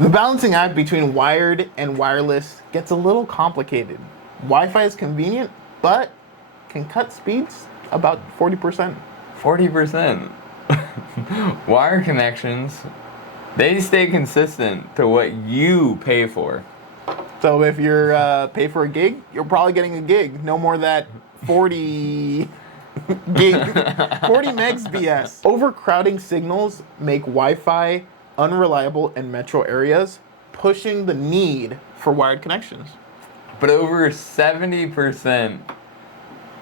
The balancing act between wired and wireless gets a little complicated. Wi-Fi is convenient, but can cut speeds about 40%. 40%. Wire connections, they stay consistent to what you pay for. So if you're pay for a gig, you're probably getting a gig. No more that 40 gig, 40 megs BS. Overcrowding signals make Wi-Fi unreliable in metro areas, pushing the need for wired connections. But over 70%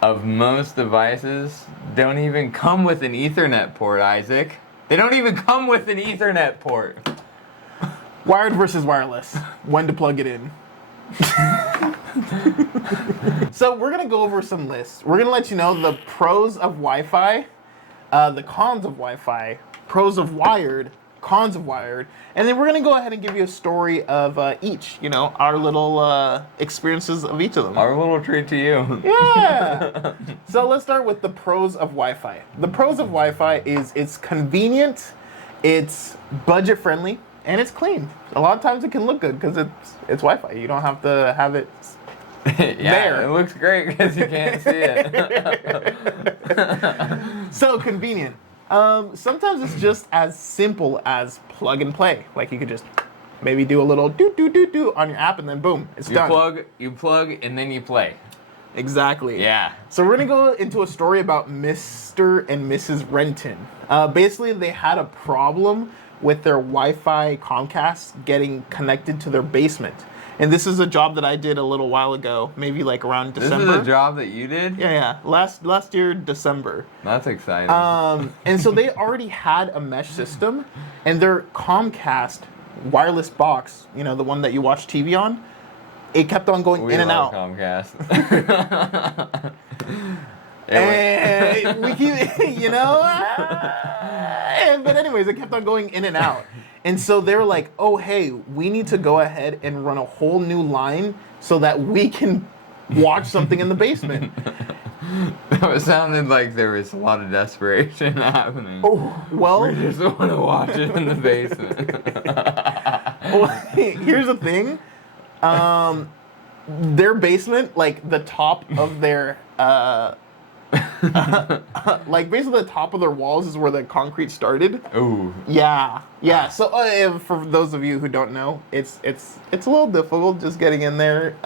of most devices don't even come with an Ethernet port, Isaac. They don't even come with an Ethernet port. Wired versus wireless. When to plug it in. So we're going to go over some lists. We're going to let you know the pros of Wi-Fi, the cons of Wi-Fi, pros of wired, cons of wired, and then we're going to go ahead and give you a story of each, our little experiences of each of them. Our little treat to you. Yeah. So let's start with the pros of Wi-Fi. The pros of Wi-Fi is it's convenient, it's budget friendly, and it's clean. A lot of times it can look good because it's Wi-Fi. You don't have to have it there. It looks great because you can't see it. So convenient. Sometimes it's just as simple as plug and play. Like you could just maybe do a little do on your app and then boom, it's done. You plug and then you play. Exactly. Yeah. So we're going to go into a story about Mr. and Mrs. Renton. Basically, they had a problem with their Wi-Fi Comcast getting connected to their basement. And this is a job that I did a little while ago, maybe like around December. This is a job that you did? Yeah. Last year, December. That's exciting. And so they already had a mesh system, and their Comcast wireless box, the one that you watch TV on, it kept on going in and out. Comcast. And we keep, but anyways, it kept on going in and out. And so they were like, oh, hey, we need to go ahead and run a whole new line so that we can watch something in the basement. It sounded like there was a lot of desperation happening. Oh, well. We just want to watch it in the basement. Well, here's the thing. Their basement, like the top of their... like basically the top of their walls is where the concrete started. Ooh. Yeah. So for those of you who don't know, it's a little difficult just getting in there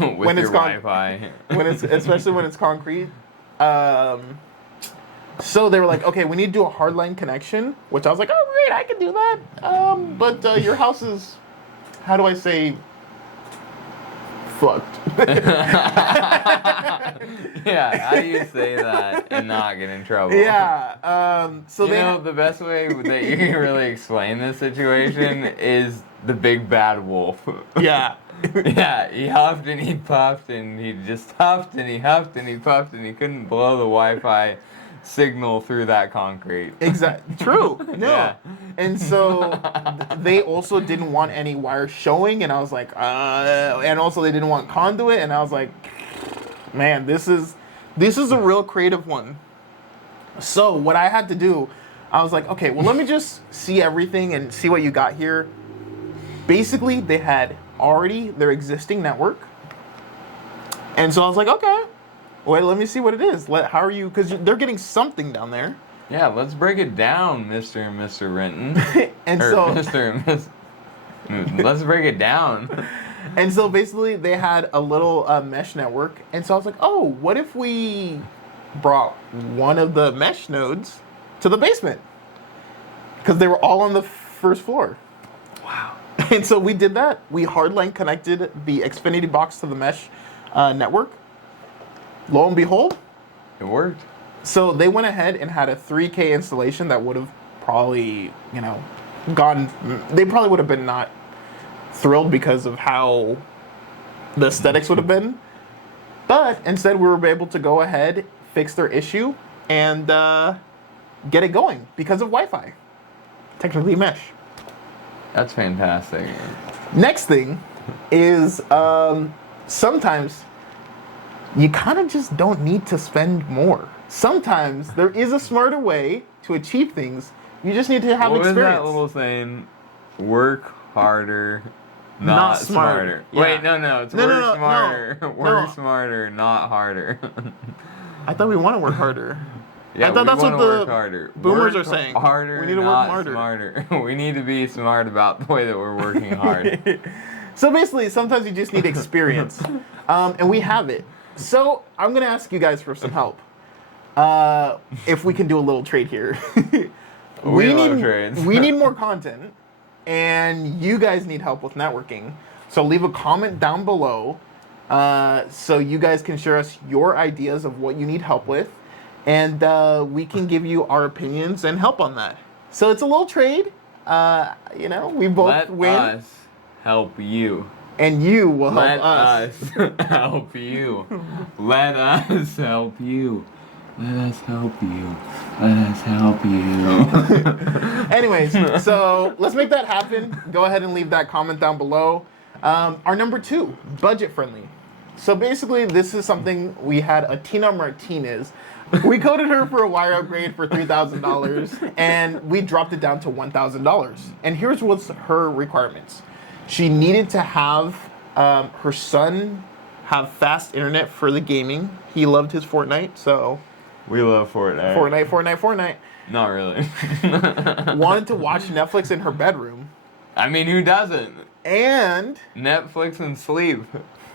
with when it's your Wi-Fi. Especially when it's concrete. So they were like, okay, we need to do a hardline connection, which I was like, oh great, I can do that. But your house is, how do I say, fucked. Yeah, how do you say that and not get in trouble? Yeah. So the best way that you can really explain this situation is the big bad wolf. Yeah. Yeah, he huffed and he puffed and he just huffed and he huffed and he puffed and he couldn't blow the Wi-Fi signal through that concrete. Exactly. True. No. Yeah. And so they also didn't want any wires showing, and I was like, and also they didn't want conduit, and I was like, man, this is a real creative one. So what I had to do, I was like, okay, well, let me just see everything and see what you got here. Basically, they had already their existing network, and so I was like, okay, wait, let me see what it is. How are you? Because they're getting something down there. Yeah, let's break it down, Mr. and Mr. Renton. And or so Mr. and Miss. Let's break it down. And so basically they had a little mesh network. And so I was like, oh, what if we brought one of the mesh nodes to the basement? Because they were all on the first floor. Wow. And so we did that. We hardline connected the Xfinity box to the mesh network. Lo and behold, It worked. So they went ahead and had a 3K installation that would have probably, gone. They probably would have been not thrilled because of how the aesthetics would have been. But instead, we were able to go ahead, fix their issue, and get it going because of Wi-Fi. Technically mesh. That's fantastic. Next thing is sometimes you kind of just don't need to spend more. Sometimes there is a smarter way to achieve things. You just need to have What was experience. that little saying? Work harder, Not not smarter. smarter. Yeah. Wait, no, it's No, work no, no, smarter. no. Work No. smarter, not harder. I thought we want to work harder. Yeah, I thought we that's what wanna work the harder. boomers Work are saying. Harder, We need to work not smarter. smarter. We need to be smart about the way that we're working hard. So basically, sometimes you just need experience, and we have it. So I'm gonna ask you guys for some help. If we can do a little trade here. We love trades. We need more content, and you guys need help with networking. So leave a comment down below, so you guys can share us your ideas of what you need help with, and we can give you our opinions and help on that. So it's a little trade. We both Let win, us help you. and you will help Let us. us help you. Let us help you. Let us help you. Let us help you. Anyways, so let's make that happen. Go ahead and leave that comment down below. Our number 2, budget friendly. So basically, this is something we had a Tina Martinez. We coded her for a wire upgrade for $3,000, and we dropped it down to $1,000. And here's what's her requirements. She needed to have her son have fast internet for the gaming. He loved his Fortnite, so We love Fortnite. Fortnite. Not really. Wanted to watch Netflix in her bedroom, I mean, who doesn't? and Netflix and sleep.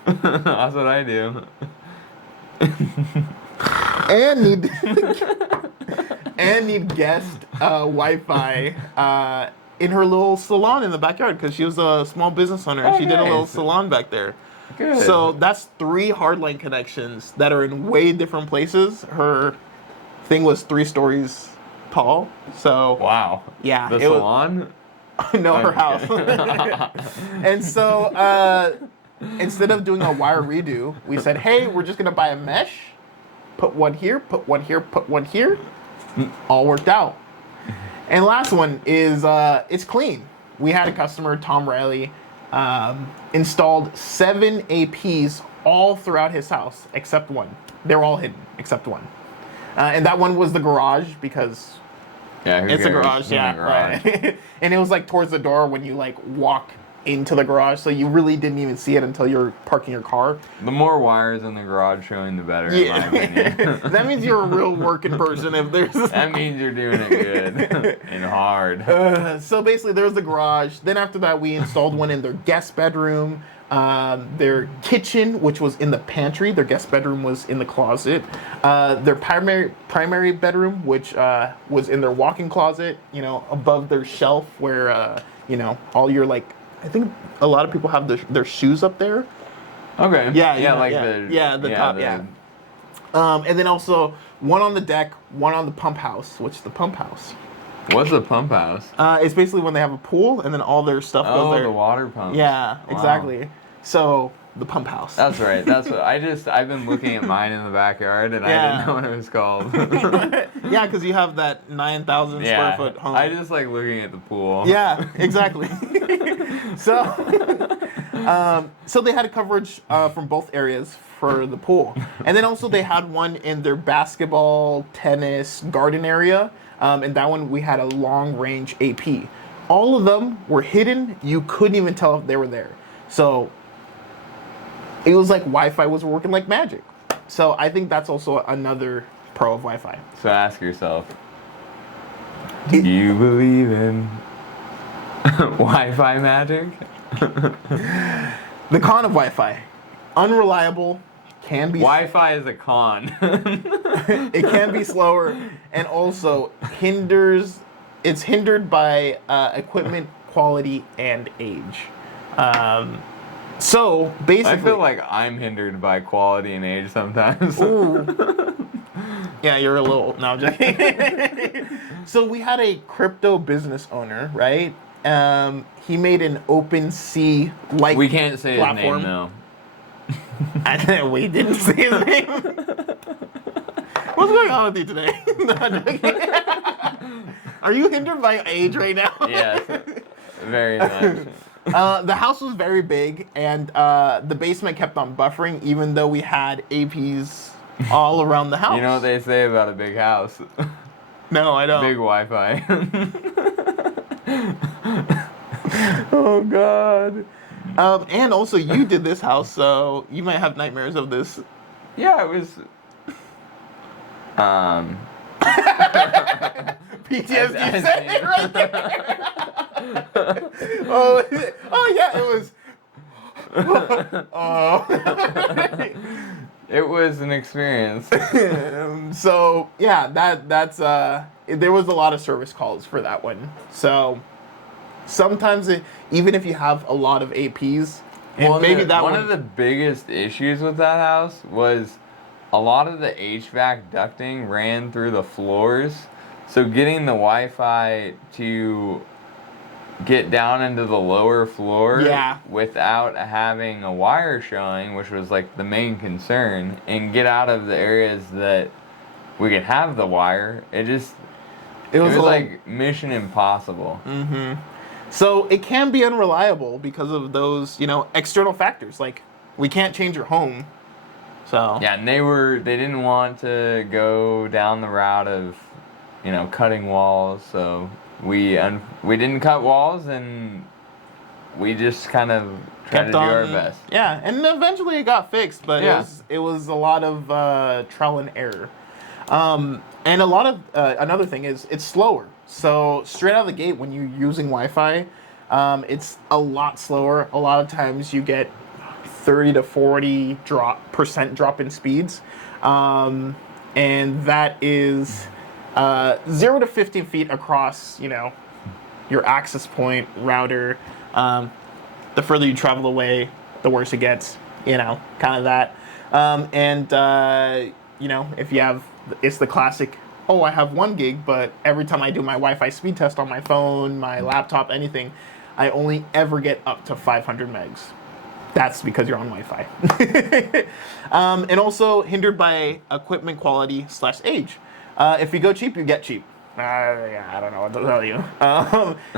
That's what I do. and need and need guest Wi-Fi in her little salon in the backyard because she was a small business owner and Oh, she did a little nice. salon back there. Good. So that's 3 hardline connections that are in way different places. Her thing was 3 stories tall. So Wow. yeah, The it was- salon? no, her Okay. house. And so instead of doing a wire redo, we said, hey, we're just gonna buy a mesh, put one here, put one here, put one here. All worked out. And last one is it's clean. We had a customer, Tom Riley, installed 7 APs all throughout his house except one. They're all hidden except one. And that one was the garage because Yeah, who it's a cares? garage, It's in yeah. a garage. Right. And it was like towards the door when you like walk into the garage, so you really didn't even see it until you're parking your car. The more wires in the garage showing, the better, in my opinion. That means you're a real working person if there's... That means you're doing it good and hard. So basically there's the garage. Then after that we installed one in their guest bedroom. Their kitchen, which was in the pantry. Their guest bedroom was in the closet. Their primary bedroom, which was in their walk-in closet, above their shelf where, all your, like, I think a lot of people have their shoes up there. Okay. Yeah, the top, yeah. And then also one on the deck, one on the pump house, which is the pump house. What's a pump house? It's basically when they have a pool and then all their stuff goes Oh, there. the water pump. Yeah, Wow. exactly. So the pump house. That's right. That's what I've been looking at mine in the backyard and I Yeah. didn't know what it was called. Yeah, because you have that 9,000 Yeah. square foot home. I just like looking at the pool. Yeah, exactly. So they had a coverage from both areas for the pool, and then also they had one in their basketball, tennis, garden area, and that one we had a long range AP. All of them were hidden. You couldn't even tell if they were there. So it was like Wi-Fi was working like magic. So I think that's also another pro of Wi-Fi. So ask yourself, do you believe in Wi-Fi magic? The con of Wi-Fi, unreliable, can be Wi-Fi is a con. it can be slower, and also it's hindered by equipment quality and age. So basically, I feel like I'm hindered by quality and age sometimes. ooh. Yeah, you're a little. No, I'm joking. So we had a crypto business owner, right? He made an OpenSea like We can't say platform. his name though. And we didn't say his name. What's going on with you today? No, I'm joking. Are you hindered by age right now? Yes, very much. The house was very big, and the basement kept on buffering, even though we had APs all around the house. You know what they say about a big house? No, I don't. Big Wi-Fi. Oh God. And also you did this house, so you might have nightmares of this. Yeah, it was. PTSD I setting see. right there. oh yeah, it was. Oh. It was an experience. So yeah, that's there was a lot of service calls for that one. So sometimes even if you have a lot of APs, and Well, maybe that one of the biggest issues with that house was a lot of the HVAC ducting ran through the floors. So getting the Wi-Fi to get down into the lower floor Yeah. without having a wire showing, which was like the main concern, and get out of the areas that we could have the wire, it was like mission impossible. So it can be unreliable because of those, external factors. Like we can't change your home. So Yeah, and they didn't want to go down the route of, cutting walls, so we didn't cut walls, and we just kind of tried to do our best. Yeah, and eventually it got fixed, but Yeah. it was a lot of trial and error. And a lot of another thing is it's slower. So straight out of the gate when you're using Wi-Fi, it's a lot slower. A lot of times you get 30 to 40% drop in speeds, and that is 0 to 15 feet across. Your access point router. The further you travel away, the worse it gets. Kind of that. If you have, it's the classic. Oh, I have 1 gig, but every time I do my Wi-Fi speed test on my phone, my laptop, anything, I only ever get up to 500 megs. That's because you're on Wi-Fi. And also hindered by equipment quality / age. If you go cheap, you get cheap. I don't know what to tell you.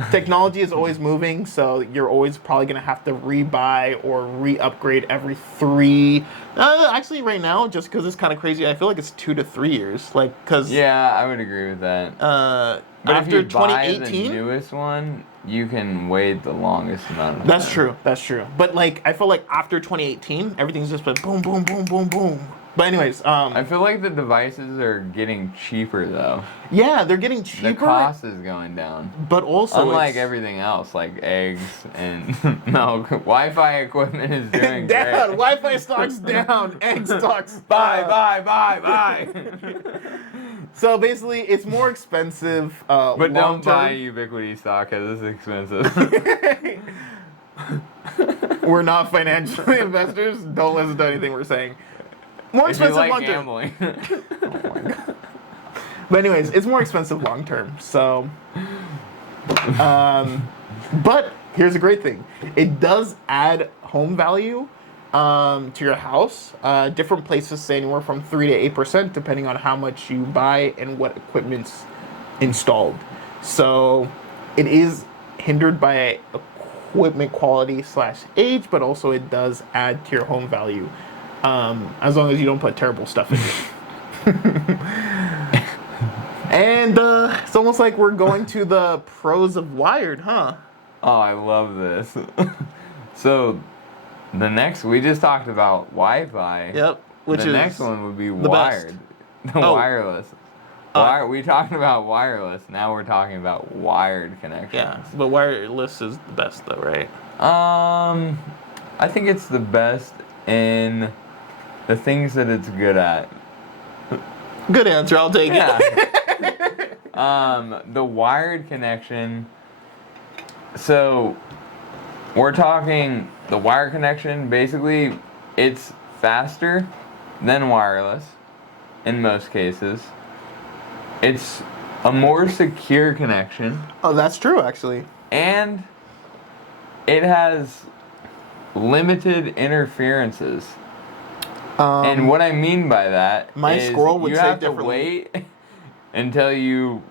Technology is always moving, so you're always probably going to have to rebuy or re-upgrade every 3. Actually, right now, just because it's kind of crazy, I feel like it's 2 to 3 years. Yeah, I would agree with that. But after if you buy 2018, the newest one, you can wait the longest amount of time. That's true. But I feel like after 2018, everything's just been boom, boom, boom, boom, boom. But anyways, I feel like the devices are getting cheaper though. Yeah, they're getting cheaper. The cost is going down. But also, unlike everything else, like eggs and milk, Wi-Fi equipment is doing down. great. Wi-Fi stocks down. Egg stocks Buy. So basically, it's more expensive. But don't buy Ubiquity stock because it's expensive. We're not financial investors. Don't listen to anything we're saying. More if you expensive like long term. gambling. Oh my God. But anyways, it's more expensive long term. So, but here's a great thing. It does add home value to your house. Different places say anywhere from 3 to 8%, depending on how much you buy and what equipment's installed. So, it is hindered by equipment quality / age, but also it does add to your home value. As long as you don't put terrible stuff in it. And it's almost like we're going to the pros of wired, huh? Oh, I love this. So, we just talked about Wi-Fi. Yep. The next one would be wired. Wireless. We talking about wireless. Now we're talking about wired connections. Yeah, but wireless is the best though, right? I think it's the best in the things that it's good at. Good answer. I'll take it. The wired connection. So, we're talking the wired connection. Basically, it's faster than wireless in most cases. It's a more secure connection. Oh, that's true, actually. And it has limited interferences. And what I mean by that is squirrel would you say have to differently. wait until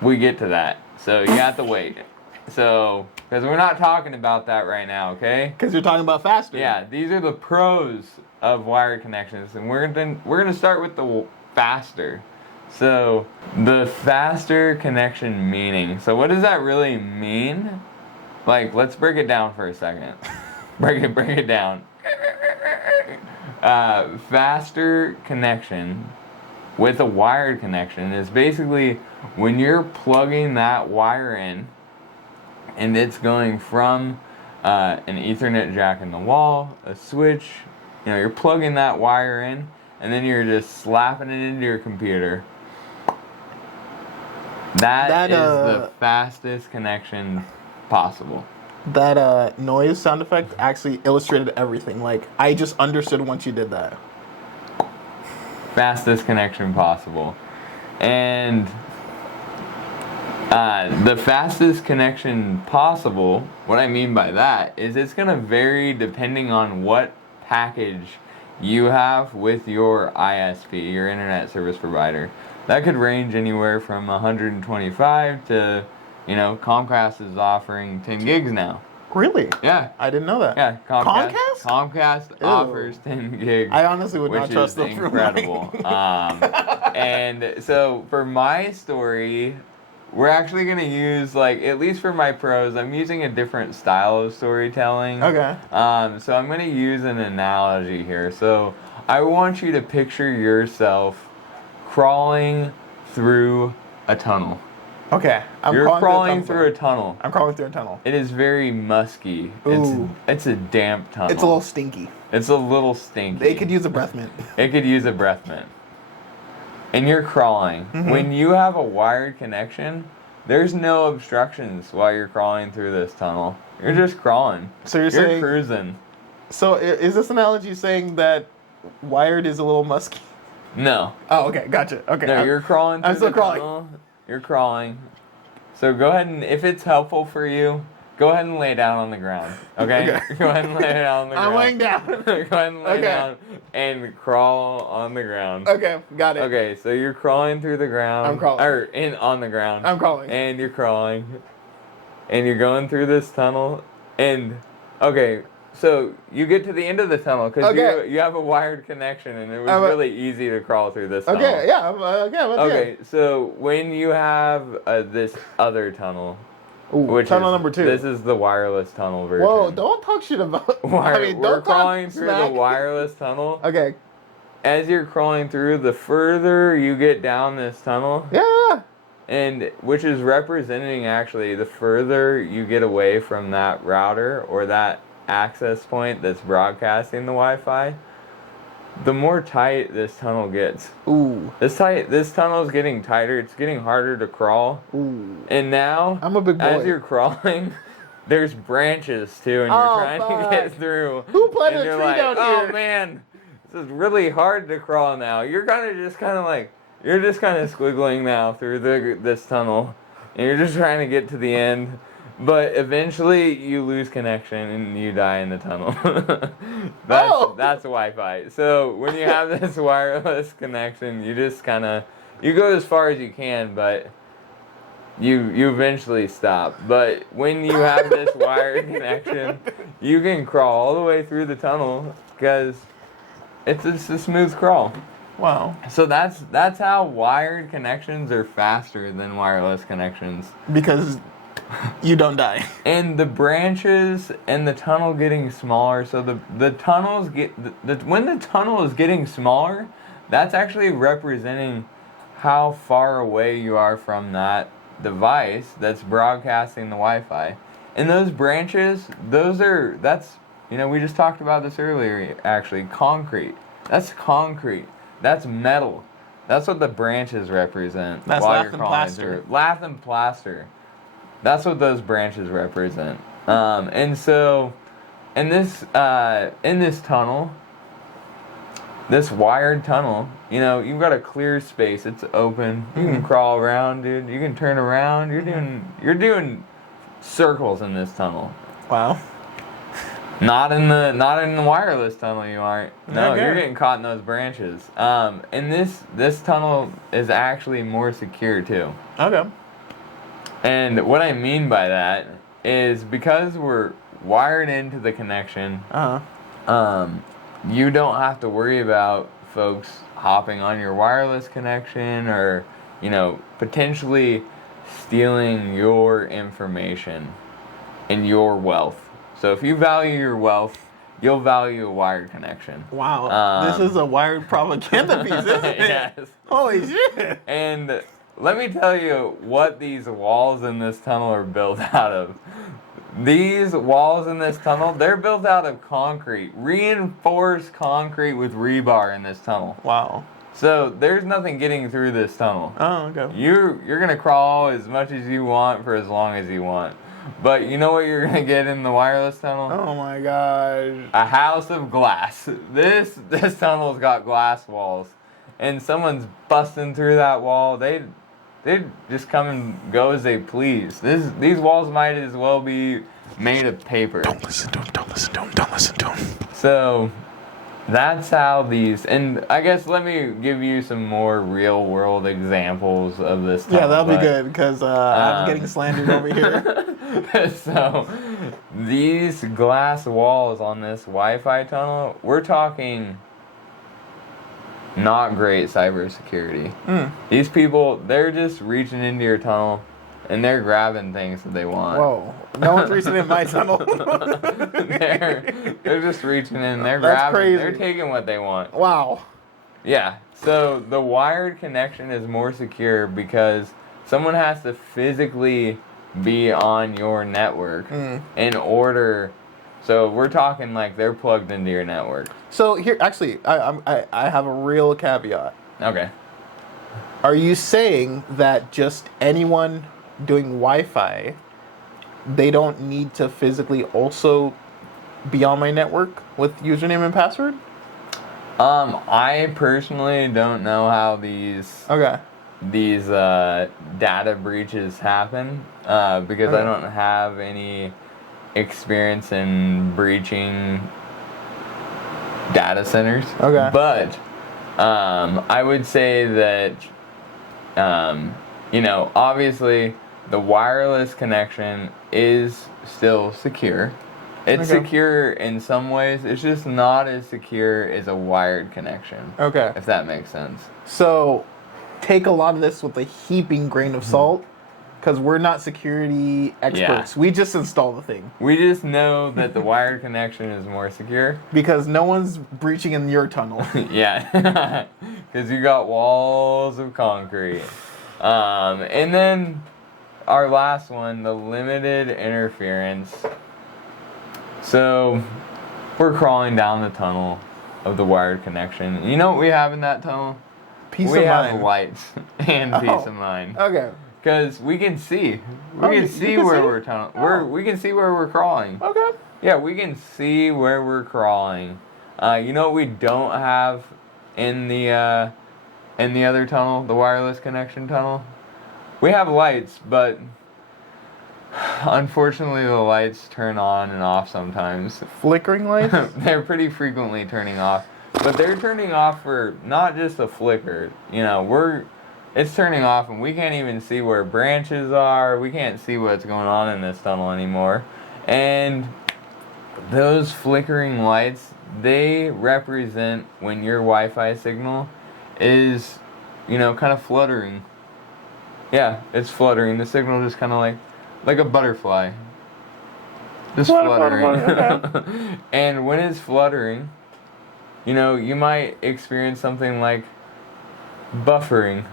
we get to that. So you have to wait. So, because we're not talking about that right now, okay? Because you're talking about faster. Yeah, these are the pros of wired connections, and we're gonna start with the faster. So, the faster connection meaning. So, what does that really mean? Like, let's break it down for a second. break it down. Faster connection with a wired connection is basically when you're plugging that wire in and it's going from an Ethernet jack in the wall, a switch, you're plugging that wire in and then you're just slapping it into your computer. That is the fastest connection possible. That noise sound effect actually illustrated everything. Like, I just understood once you did that. Fastest connection possible. And the fastest connection possible, what I mean by that is it's going to vary depending on what package you have with your ISP, your internet service provider. That could range anywhere from 125 to, Comcast is offering 10 gigs now. Really? Yeah. I didn't know that. Yeah, Comcast? Comcast offers 10 gigs. I honestly would not trust them. Which is incredible. And so for my story, we're actually going to use, at least for my pros, I'm using a different style of storytelling. Okay. So I'm going to use an analogy here. So I want you to picture yourself crawling through a tunnel. Okay. You're crawling through a tunnel. I'm crawling through a tunnel. It is very musky. Ooh. It's a damp tunnel. It's a little stinky. It's a little stinky. It could use a breath mint. It could use a breath mint. And you're crawling. Mm-hmm. When you have a wired connection, there's no obstructions while you're crawling through this tunnel. You're just crawling. So you're saying cruising. So is this analogy saying that wired is a little musky? No. Oh, okay, gotcha. Okay. No, you're crawling through I'm still the crawling. tunnel. You're crawling. So go ahead and, if it's helpful for you, go ahead and lay down on the ground. Okay? Okay. Go ahead and lay down on the ground. I'm laying down. Go ahead and lay down and crawl on the ground. Okay, got it. Okay, so you're crawling through the ground. I'm crawling. Or on the ground. I'm crawling. And you're crawling. And you're going through this tunnel. And, okay, so you get to the end of the tunnel because you have a wired connection and it was really easy to crawl through this tunnel. Okay, yeah. Okay, so when you have this other tunnel, Ooh, tunnel number 2. This is the wireless tunnel version. Whoa, don't talk shit about... We're crawling through the wireless tunnel. Okay. As you're crawling through, the further you get down this tunnel... Yeah. And which is representing, actually, the further you get away from that router or that access point that's broadcasting the Wi-Fi, the more tight this tunnel gets. Ooh. This tunnel is getting tighter. It's getting harder to crawl. Ooh. And now, I'm a big boy. as you're crawling, there's branches too, and you're trying to get through. Who planted a a tree down down here? Oh man, this is really hard to crawl now. You're just kind of squiggling now through this tunnel, and you're just trying to get to the end. But eventually, you lose connection and you die in the tunnel. That's Wi-Fi. So when you have this wireless connection, you just you go as far as you can, but you eventually stop. But when you have this wired connection, you can crawl all the way through the tunnel because it's a smooth crawl. Wow. So that's how wired connections are faster than wireless connections. Because you don't die. And the branches and the tunnel getting smaller, so the tunnels when the tunnel is getting smaller, that's actually representing how far away you are from that device that's broadcasting the Wi-Fi. And those branches, we just talked about this earlier, actually, concrete. That's concrete. That's metal. That's what the branches represent. That's while lath you're and crawling plaster. through. Lath and plaster. That's what those branches represent. And so, in this tunnel, this wired tunnel, you've got a clear space. It's open. You can crawl around, dude. You can turn around. You're doing circles in this tunnel. Wow. Not in the wireless tunnel, you aren't. No, Okay. You're getting caught in those branches. And this tunnel is actually more secure too. Okay. And what I mean by that is because we're wired into the connection, you don't have to worry about folks hopping on your wireless connection or, potentially stealing your information. and your wealth. So if you value your wealth, you'll value a wired connection. Wow. This is a wired propaganda piece, isn't it? Yes. Holy shit. And let me tell you what these walls in this tunnel are built out of. These walls in this tunnel, they're built out of concrete, reinforced concrete with rebar in this tunnel. Wow. So there's nothing getting through this tunnel. Oh, okay. You're gonna crawl as much as you want for as long as you want. But you know what you're gonna get in the wireless tunnel? Oh my gosh. A house of glass. This tunnel's got glass walls, and someone's busting through that wall. They just come and go as they please. These walls might as well be made of paper. Don't listen to him. Don't listen to him. Don't listen to him. So that's how these, and I guess let me give you some more real world examples of this tunnel. Yeah, that'll be good because I'm getting slandered over here. So these glass walls on this Wi-Fi tunnel, we're talking not great cybersecurity. These people, they're just reaching into your tunnel and they're grabbing things that they want. Whoa. No one's reaching in my tunnel. they're just reaching in, they're That's grabbing, crazy. they're taking what they want. Wow. Yeah, so the wired connection is more secure because someone has to physically be on your network in order. So we're talking like they're plugged into your network. So here, actually, I have a real caveat. Okay. Are you saying that just anyone doing Wi-Fi, they don't need to physically also be on my network with username and password? I personally don't know how these data breaches happen because I don't have any experience in breaching data centers. Okay. But I would say that obviously the wireless connection is still secure. It's secure in some ways. It's just not as secure as a wired connection. Okay. If that makes sense. So take a lot of this with a heaping grain of salt because we're not security experts. Yeah. We just install the thing. We just know that the wired connection is more secure. Because no one's breaching in your tunnel. Yeah. Because you got walls of concrete. And then our last one, the limited interference. So we're crawling down the tunnel of the wired connection. You know what we have in that tunnel? Peace we of have mind. lights and peace of mind. Okay. Because we can see. We Oh, can you see can where see? we're tunnel. We can see where we're crawling. Okay. Yeah, we can see where we're crawling. You know what we don't have in the other tunnel, the wireless connection tunnel? We have lights, but unfortunately the lights turn on and off sometimes. Flickering lights? They're pretty frequently turning off. But they're turning off for not just a flicker. It's turning off and we can't even see where branches are. We can't see what's going on in this tunnel anymore. And those flickering lights, they represent when your Wi-Fi signal is, kind of fluttering. Yeah, it's fluttering. The signal just kind of like a butterfly. Just fluttering. Okay. And when it's fluttering, you might experience something like buffering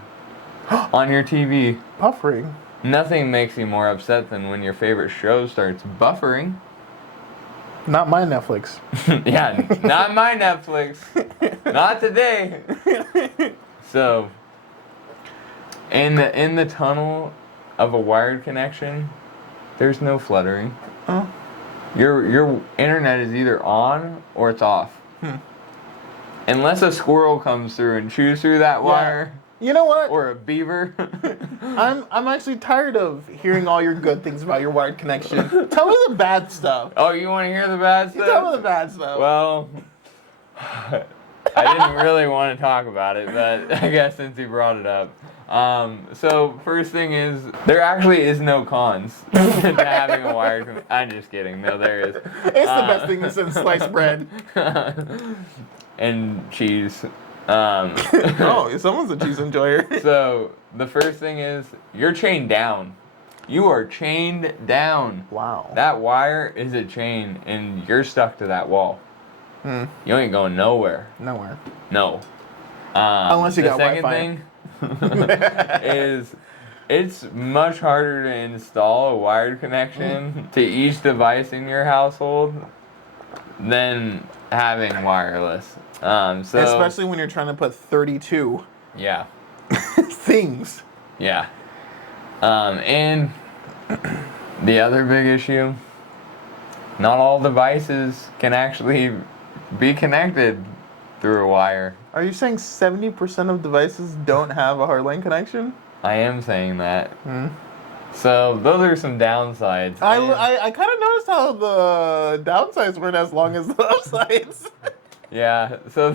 on your TV. Buffering? Nothing makes you more upset than when your favorite show starts buffering. Not my Netflix. Yeah, not my Netflix. Not today. So, in the tunnel of a wired connection, there's no fluttering. Oh. Your internet is either on or it's off. Unless a squirrel comes through and chews through that wire. You know what? Or a beaver. I'm actually tired of hearing all your good things about your wired connection. Tell me the bad stuff. Oh, you want to hear the bad stuff? Tell me the bad stuff. Well, I didn't really want to talk about it, but I guess since you brought it up. So first thing is, there actually is no cons to having a wired. I'm just kidding. No, there is. It's the best thing since sliced bread. And cheese. Oh, someone's a cheese enjoyer. So the first thing is, you're chained down. You are chained down. Wow. That wire is a chain, and you're stuck to that wall. You ain't going nowhere. Nowhere. No. Unless you got Wi-Fi. The second thing is it's much harder to install a wired connection to each device in your household than having wireless. So Especially when you're trying to put 32 yeah. things. Yeah. And the other big issue, not all devices can actually be connected through a wire. Are you saying 70% of devices don't have a hardline connection? I am saying that. So those are some downsides. I kind of noticed how the downsides weren't as long as the upsides. Yeah, so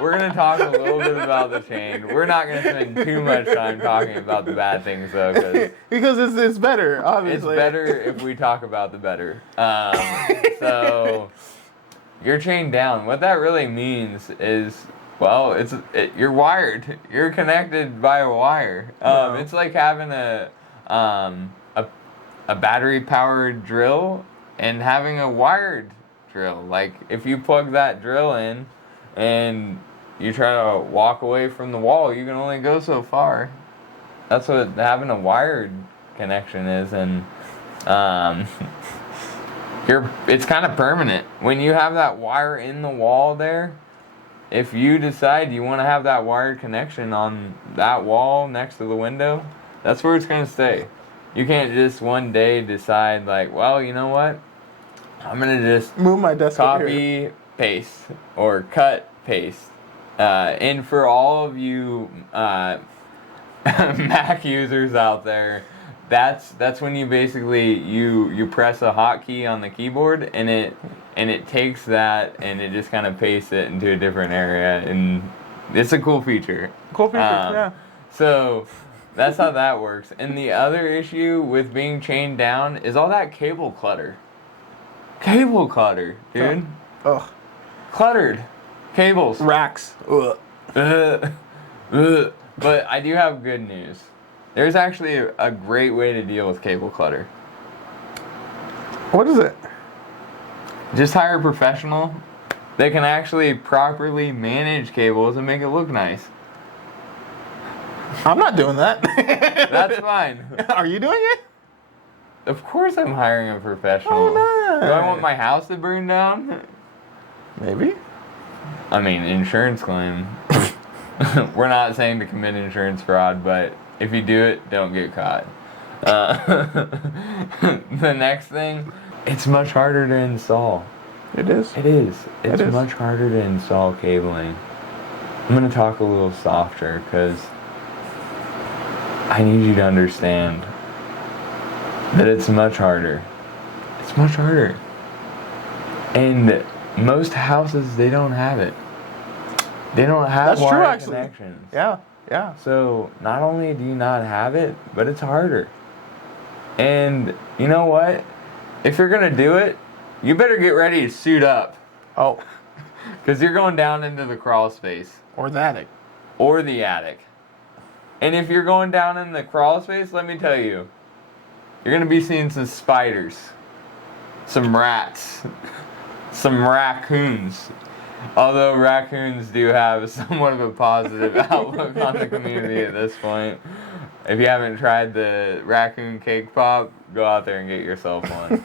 we're going to talk a little bit about the chain. We're not going to spend too much time talking about the bad things, though. Because it's better, obviously. It's better if we talk about the better. So you're chained down. What that really means is, well, you're wired. You're connected by a wire. It's like having a battery-powered drill and having a wired drill. Like, if you plug that drill in and you try to walk away from the wall, you can only go so far. That's what having a wired connection is, and it's kind of permanent. When you have that wire in the wall there, if you decide you want to have that wired connection on that wall next to the window, that's where it's going to stay. You can't just one day decide, like, well, you know what? I'm going to just move my desk over here. Copy, paste, or cut, paste. And for all of you Mac users out there, that's when you basically you press a hotkey on the keyboard, and it takes that and it just kind of pastes it into a different area, and it's a cool feature. Yeah. So that's how that works. And the other issue with being chained down is all that cable clutter. Cable clutter, dude. Ugh. Cluttered cables. Racks. Ugh. But I do have good news. There's actually a great way to deal with cable clutter. What is it? Just hire a professional. They can actually properly manage cables and make it look nice. I'm not doing that. That's fine. Are you doing it? Of course I'm hiring a professional. Oh, nice. Do I want my house to burn down? Maybe. I mean, insurance claim. We're not saying to commit insurance fraud, but if you do it, don't get caught. The next thing, it's much harder to install. It is. It is. It's much harder to install cabling. I'm going to talk a little softer because I need you to understand that it's much harder. It's much harder. And most houses, they don't have it. They don't have wired connections. Yeah, yeah. So not only do you not have it, but it's harder. And you know what? If you're going to do it, you better get ready to suit up. Oh. Because you're going down into the crawl space. Or the attic. Or the attic. And if you're going down in the crawl space, let me tell you, you're going to be seeing some spiders, some rats, some raccoons. Although raccoons do have somewhat of a positive outlook on the community at this point. If you haven't tried the raccoon cake pop, go out there and get yourself one.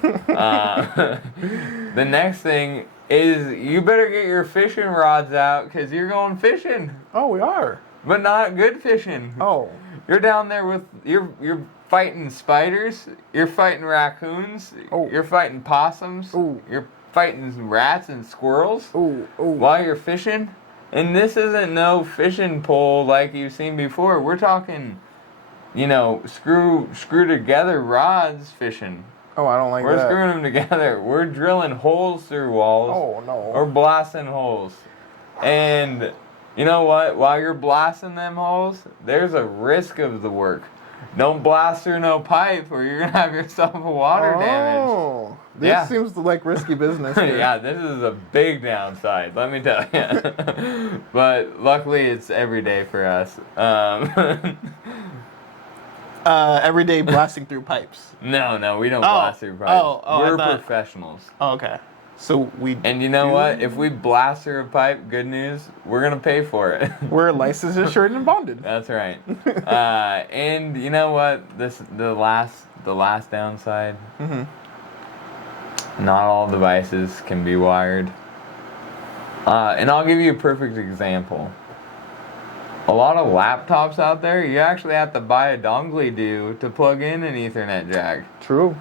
The next thing is you better get your fishing rods out because you're going fishing. Oh, we are. But not good fishing. Oh. You're down there with you're fighting spiders, you're fighting raccoons, you're fighting possums, you're fighting rats and squirrels while you're fishing. And this isn't no fishing pole like you've seen before. We're talking, screw together rods fishing. Oh, I don't like that. We're screwing them together. We're drilling holes through walls. Oh, no. Or blasting holes. And you know what? While you're blasting them holes, there's a risk of the work. Don't blast through no pipe or you're going to have yourself a water damage. Oh, this seems like risky business here. Yeah, this is a big downside, let me tell you. But luckily it's every day for us. Every day blasting through pipes. No, we don't blast through pipes. We're professionals. Oh, okay. So we. And you know what? If we blast through a pipe, good news, we're gonna pay for it. We're licensed, insured, and bonded. That's right. And you know what? The last downside. Not all devices can be wired. And I'll give you a perfect example. A lot of laptops out there, you actually have to buy a dongle to plug in an Ethernet jack. True.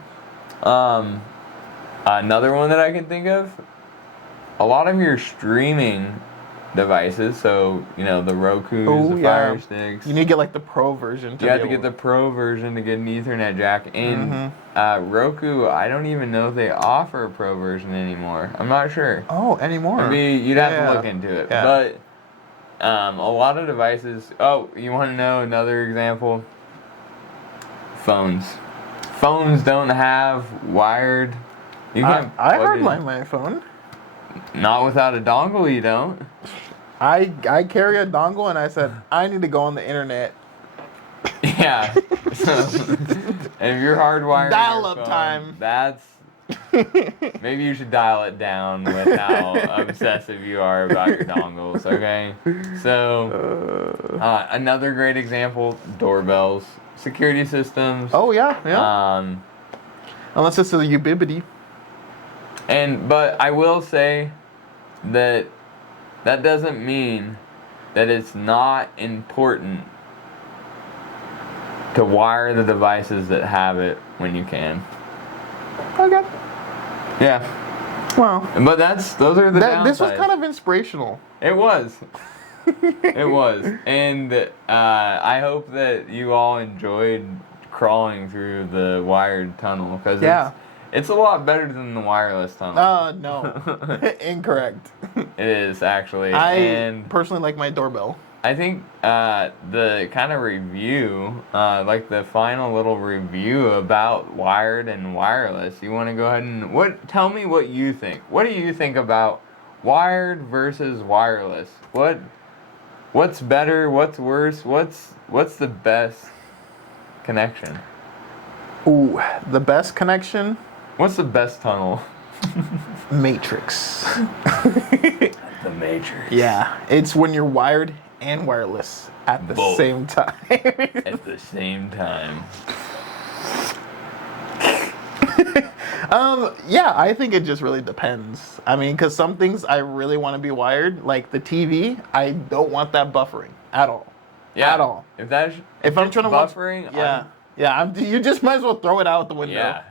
Another one that I can think of, a lot of your streaming devices, so, you know, the Rokus, the Fire Sticks. You need to get like the Pro version. You have to get the Pro version to get an Ethernet jack. And Roku, I don't even know if they offer a Pro version anymore. I'm not sure. Oh, anymore? Maybe you'd have to look into it. Yeah. But a lot of devices. Oh, you want to know another example? Phones. Phones don't have wired. You can't. I hardline my phone. Not without a dongle, you don't. I carry a dongle, and I said I need to go on the internet. Yeah. And if you're hardwired, dial-up phone, time. That's. Maybe you should dial it down with how obsessive you are about your dongles, okay? So, another great example, doorbells, security systems. Oh, yeah. Unless it's a Ubibity. But I will say that doesn't mean that it's not important to wire the devices that have it when you can. Okay. Yeah. Well. But those are the downsides. This was kind of inspirational. It was. It was. And I hope that you all enjoyed crawling through the wired tunnel, because it's a lot better than the wireless tunnel. No. Incorrect. It is, actually. I personally like my doorbell. I think the kind of review, like the final little review about wired and wireless, you want to go ahead and tell me what you think. What do you think about wired versus wireless? What's better? What's worse? What's the best connection? Ooh, the best connection? What's the best tunnel? Matrix. The Matrix. Yeah, it's when you're wired and wireless at the same time. At the same time. Yeah, I think it just really depends. I mean, because some things I really want to be wired, like the TV. I don't want that buffering at all. Yeah, at all. If I'm trying to buffering, watch, you just might as well throw it out the window. Yeah.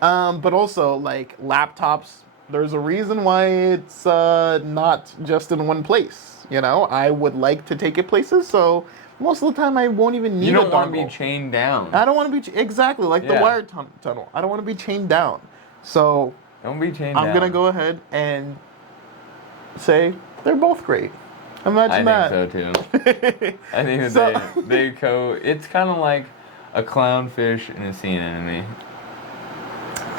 But also, like laptops, there's a reason why it's not just in one place. You know, I would like to take it places, so most of the time I won't even need a dongle. You don't want to be chained down. I don't want to be exactly like the wired tunnel. I don't want to be chained down. So don't be chained down. I'm gonna go ahead and say they're both great. Imagine that. I think so too. I think that they it's kind of like a clownfish and a sea anemone.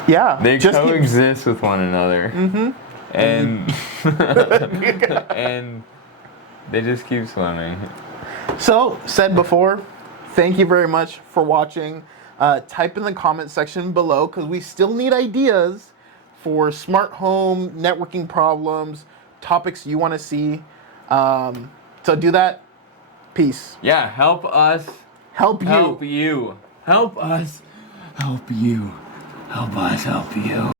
Yeah. They coexist with one another. Mm-hmm. And and they just keep swimming. So, said before, thank you very much for watching. Type in the comment section below, because we still need ideas for smart home, networking problems, topics you want to see. So do that. Peace. Yeah, help us. Help you. Help you. Help us. Help you. Help us help you.